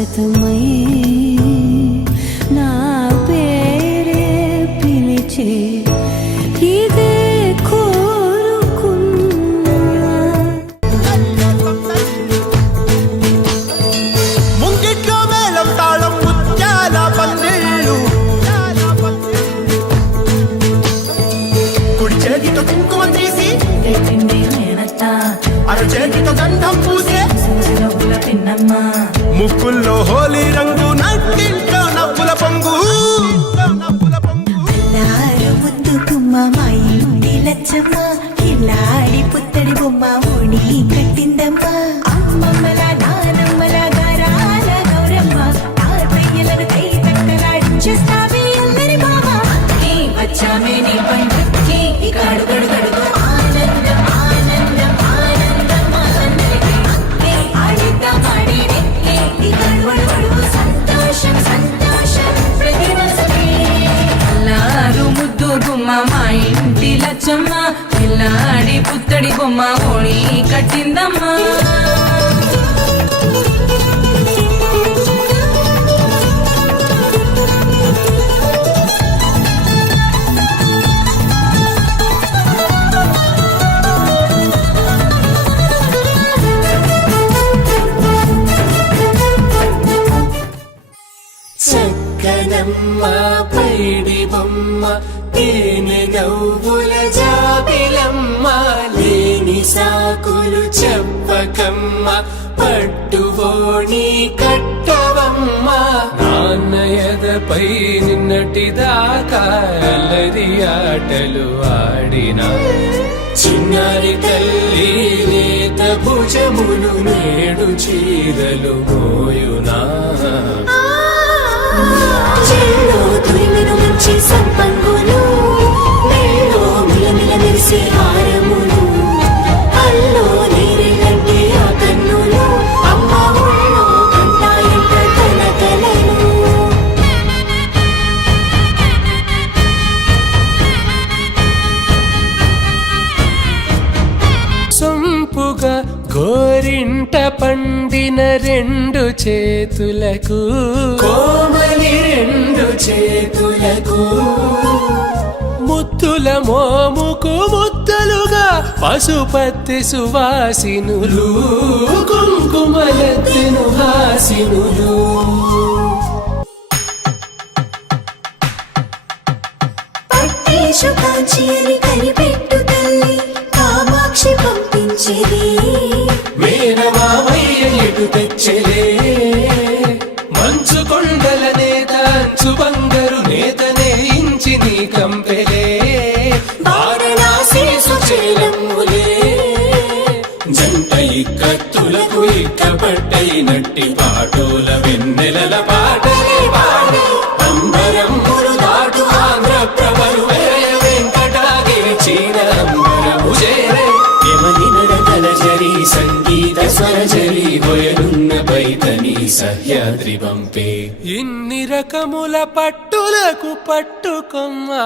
శాశ్వతమై నా పేరే పిలిచే ఇదే కోరుకున్నా. ముంగిట్లో మేళం తాళం ముత్యాల పందిళ్ళు, కుడి చేతితో కుంకుమ తీసి అరచేతితో గంధం పూసే ముక్కుల్లో హోలీ రంగు, నట్టింట్లో నవ్వుల పొంగు. ముద్దు గుమ్మ మా ఇంటి లచ్చమ్మ, కిల్లాడి పుత్తడి బొమ్మ ఓడి కట్టిందమ్మ. అమ్మమ్మల నానమ్మల గారాల గౌరమ్మ, తాతయ్యలను కై తక్కలాడించేస్తావే అందరి బావ. వచ్చామే నీ పండుగకి ఇక అడుగడుగడుగు ఆనందం ఆనందం ఆనందం అందరికీ. ఆడిద్దాం ఆడినే ఇక అడుగడుగడుగు సంతోషం సంతోషం ప్రతి మనసుకి. అల్లారు ముద్దు గుమ్మ మా ఇంటి లచ్చమ్మ, పిల్లాడి పుత్తడి బొమ్మ ఓడి కట్టిందమ్మా. చక్కనమ్మ పైడి బొమ్మ, తేనె నవ్వుల జాబిలమ్మ, లేని సాకులు చెప్పకమ్మ, పట్టువోణి కట్టవమ్మ. నాన్నయదపై నిన్నటిదాకా అల్లరి ఆటలు ఆడిన చిన్నారి తల్లి లేత భుజములు నేడు చీరలు మోయునా. చెల్లో తురిమిను మంచి సంపంగులు, మెల్లో మిలమిల మెరిసే హారములు, అల్లో నీరెళ్ళంటే ఆ కన్నులు, అమ్మ ఒళ్ళో కంటాయంట తన కలలు. సొంపుగా గోరింట పండిన రెండు చేతులకు, కోమలి రెండు చేతులకు, ముత్తుల మోముకు ముద్దలుగా పశుపత్తి సువాసినులు, కుంకుమలెత్తిను హాసినులు. పట్టేశు కాంచి అని కనిపెట్టు తల్లి కామాక్షి పంపించేది. మేనమామయ్య ఎటు తెచ్చలే, మంచు కొండల నేత అంచు బంగారు నేతనే ఇంచి నీ కంపెలే. వారణాసి సుచేలమ్ములే, జంట ఇక్కత్తులకు ఇక్కపట్టై నట్టి పాటోల వెన్నెలల పాటలే పాడే. అంబరమ్ములు దాటు ఆంధ్ర ప్రభలు వేయ వెంకటాగిరి చీర అంబరము చేరే. యమని నడకల జరి సంగీత స్వరజరి హొయలున్న బైతని సహ్యాద్రి పంపే. ఇన్ని రకముల పట్టులకు పట్టుకొమ్మా.